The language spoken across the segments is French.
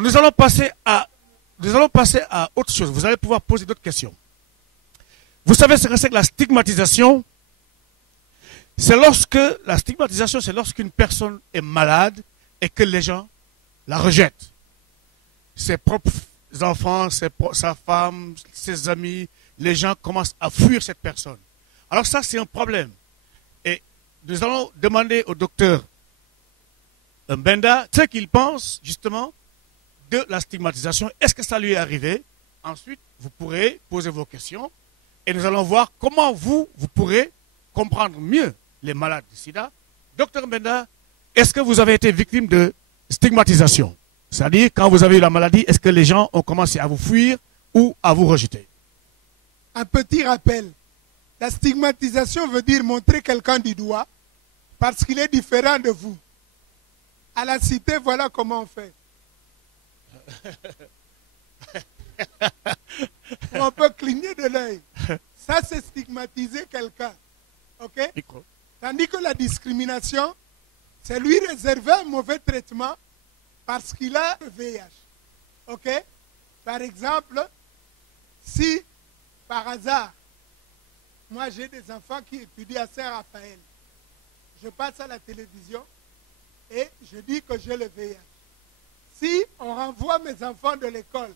Nous allons passer à autre chose. Vous allez pouvoir poser d'autres questions. Vous savez ce que c'est que la stigmatisation? C'est lorsqu'une personne est malade et que les gens la rejettent. Ses propres enfants, sa femme, ses amis, les gens commencent à fuir cette personne. Alors ça, c'est un problème. Et nous allons demander au docteur Mbenda ce qu'il pense justement de la stigmatisation. Est-ce que ça lui est arrivé? Ensuite, vous pourrez poser vos questions et nous allons voir comment vous pourrez comprendre mieux les malades du sida. Docteur Mbenda, est-ce que vous avez été victime de stigmatisation? C'est-à-dire, quand vous avez eu la maladie, est-ce que les gens ont commencé à vous fuir ou à vous rejeter? Un petit rappel. La stigmatisation veut dire montrer quelqu'un du doigt parce qu'il est différent de vous. À la cité, voilà comment on fait. On peut cligner de l'œil. Ça, c'est stigmatiser quelqu'un. OK? Tandis que la discrimination, c'est lui réserver un mauvais traitement parce qu'il a le VIH. OK? Par exemple, si par hasard, moi j'ai des enfants qui étudient à Saint-Raphaël, je passe à la télévision et je dis que j'ai le VIH. Si on renvoie mes enfants de l'école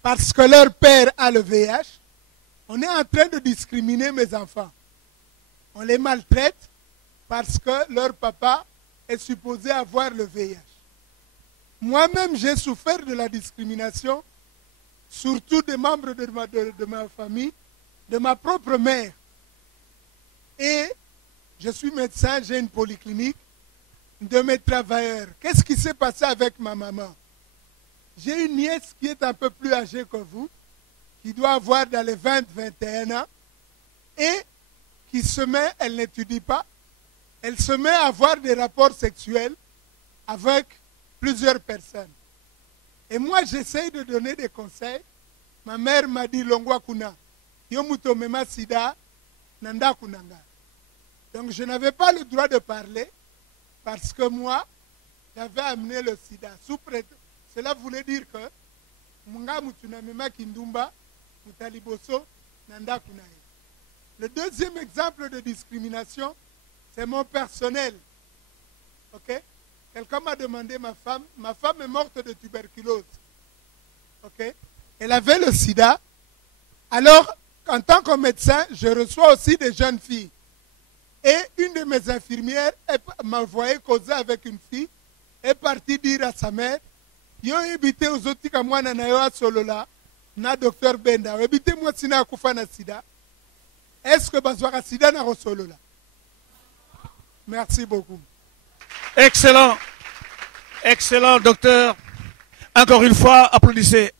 parce que leur père a le VIH, on est en train de discriminer mes enfants. On les maltraite parce que leur papa est supposé avoir le VIH. Moi-même, j'ai souffert de la discrimination, surtout des membres de ma famille, de ma propre mère. Et je suis médecin, j'ai une polyclinique, de mes travailleurs. Qu'est-ce qui s'est passé avec ma maman? J'ai une nièce qui est un peu plus âgée que vous, qui doit avoir dans les 20-21 ans, et qui se met, elle n'étudie pas, elle se met à avoir des rapports sexuels avec plusieurs personnes. Et moi, j'essaye de donner des conseils. Ma mère m'a dit, Longwa Kuna, Yomuto Mema Sida, Nanda Kunanga. Donc, je n'avais pas le droit de parler parce que moi, j'avais amené le sida. Cela voulait dire que Munga Mutuna Mema Kindumba, Mutaliboso, Nanda Kunae. Le deuxième exemple de discrimination, c'est mon personnel. OK? Quelqu'un m'a demandé ma femme est morte de tuberculose. OK? Elle avait le sida. Alors, en tant que médecin, je reçois aussi des jeunes filles. Et une de mes infirmières m'a envoyé causer avec une fille, est partie dire à sa mère, yo évité aux autres comme moi na solola, na docteur Benda, évité moi sina akufa na sida. Est-ce que bazwaka sida na solola? Merci beaucoup. Excellent. Excellent, docteur. Encore une fois, applaudissez.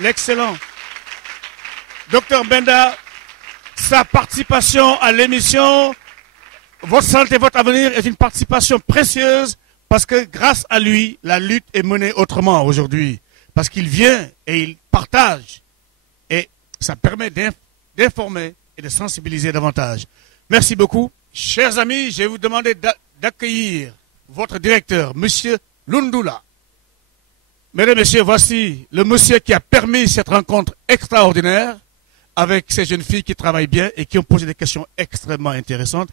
L'excellent. Docteur Benda, sa participation à l'émission Votre santé, votre avenir est une participation précieuse parce que grâce à lui, la lutte est menée autrement aujourd'hui. Parce qu'il vient et il partage. Et ça permet d'informer et de sensibiliser davantage. Merci beaucoup. Chers amis, je vais vous demander d'accueillir votre directeur, Monsieur Lundula. Mesdames et messieurs, voici le monsieur qui a permis cette rencontre extraordinaire avec ces jeunes filles qui travaillent bien et qui ont posé des questions extrêmement intéressantes.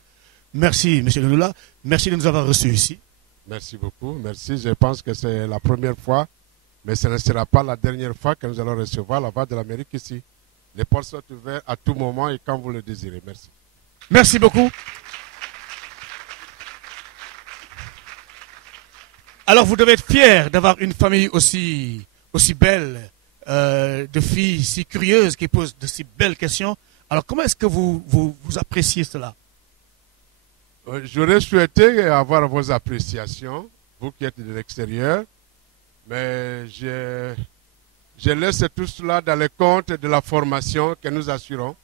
Merci, Monsieur Lundula. Merci de nous avoir reçus ici. Merci beaucoup. Merci. Je pense que c'est la première fois, mais ce ne sera pas la dernière fois que nous allons recevoir la Voix de l'Amérique ici. Les portes sont ouvertes à tout moment et quand vous le désirez. Merci. Merci beaucoup. Alors, vous devez être fiers d'avoir une famille aussi belle, de filles si curieuses qui posent de si belles questions. Alors, comment est-ce que vous appréciez cela? J'aurais souhaité avoir vos appréciations, vous qui êtes de l'extérieur, mais je laisse tout cela dans le compte de la formation que nous assurons,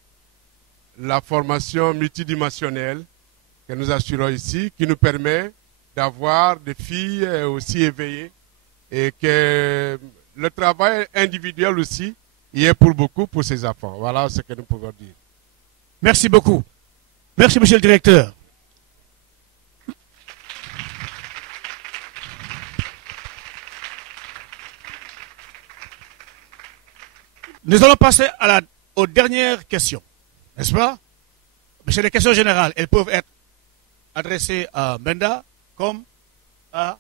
la formation multidimensionnelle que nous assurons ici, qui nous permet d'avoir des filles aussi éveillées et que le travail individuel aussi y est pour beaucoup pour ces enfants. Voilà ce que nous pouvons dire. Merci beaucoup. Merci, monsieur le directeur. Nous allons passer aux dernières questions. N'est-ce pas? Mais c'est des questions générales. Elles peuvent être adressées à Mbenda comme à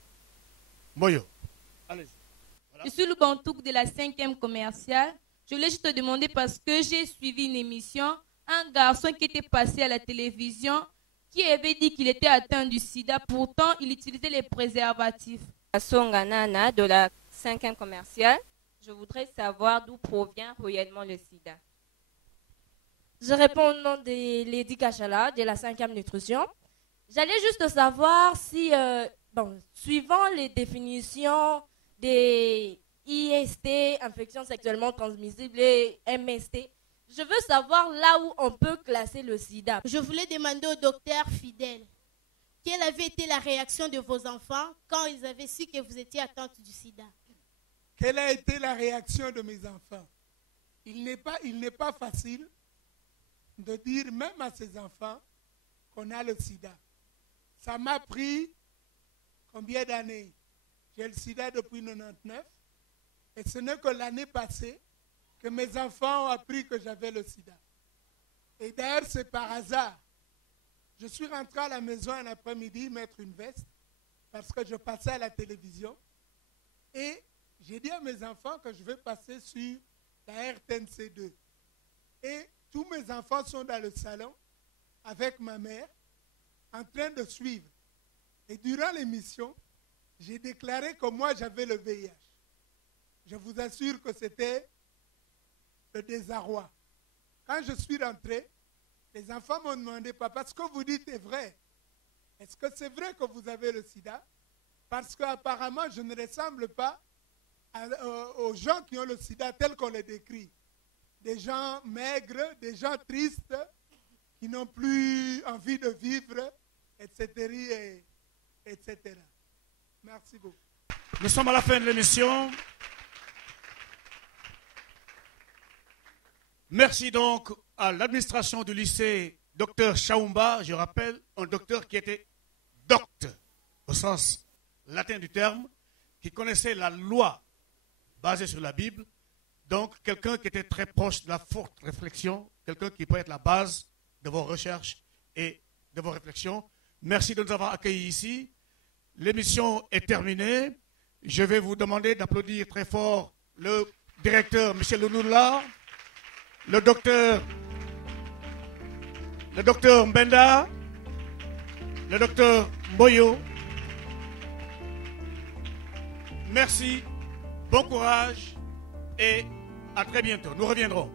Moyo. Allez-y. Voilà. Je suis le Bantouk de la 5e commerciale. Je voulais juste te demander parce que j'ai suivi une émission, un garçon qui était passé à la télévision qui avait dit qu'il était atteint du sida, pourtant il utilisait les préservatifs. Songanana de la 5e commerciale, je voudrais savoir d'où provient réellement le sida. Je réponds au nom de Lady Kachala de la 5e nutrition. J'allais juste savoir si, suivant les définitions des IST, infections sexuellement transmissibles, et MST, je veux savoir là où on peut classer le sida. Je voulais demander au docteur Fidèle, quelle avait été la réaction de vos enfants quand ils avaient su que vous étiez atteinte du sida? Quelle a été la réaction de mes enfants? Il n'est pas facile de dire même à ses enfants qu'on a le sida. Ça m'a pris combien d'années? J'ai le sida depuis 1999 et ce n'est que l'année passée que mes enfants ont appris que j'avais le sida. Et d'ailleurs, c'est par hasard. Je suis rentré à la maison un après-midi mettre une veste parce que je passais à la télévision et j'ai dit à mes enfants que je vais passer sur la RTNC2. Et tous mes enfants sont dans le salon avec ma mère en train de suivre. Et durant l'émission, j'ai déclaré que moi j'avais le VIH. Je vous assure que c'était le désarroi. Quand je suis rentré, les enfants m'ont demandé, papa, ce que vous dites est vrai. Est-ce que c'est vrai que vous avez le sida? Parce qu'apparemment, je ne ressemble pas aux gens qui ont le sida tel qu'on les décrit. Des gens maigres, des gens tristes, qui n'ont plus envie de vivre, etc. etc. Merci beaucoup. Nous sommes à la fin de l'émission. Merci donc à l'administration du lycée Dr Chaoumba, je rappelle, un docteur qui était docte, au sens latin du terme, qui connaissait la loi basée sur la Bible, donc quelqu'un qui était très proche de la forte réflexion, quelqu'un qui peut être la base de vos recherches et de vos réflexions. Merci de nous avoir accueillis ici. L'émission est terminée. Je vais vous demander d'applaudir très fort le directeur Michel Lounoula, le docteur Mbenda, le docteur Moyo. Merci, bon courage et à très bientôt. Nous reviendrons.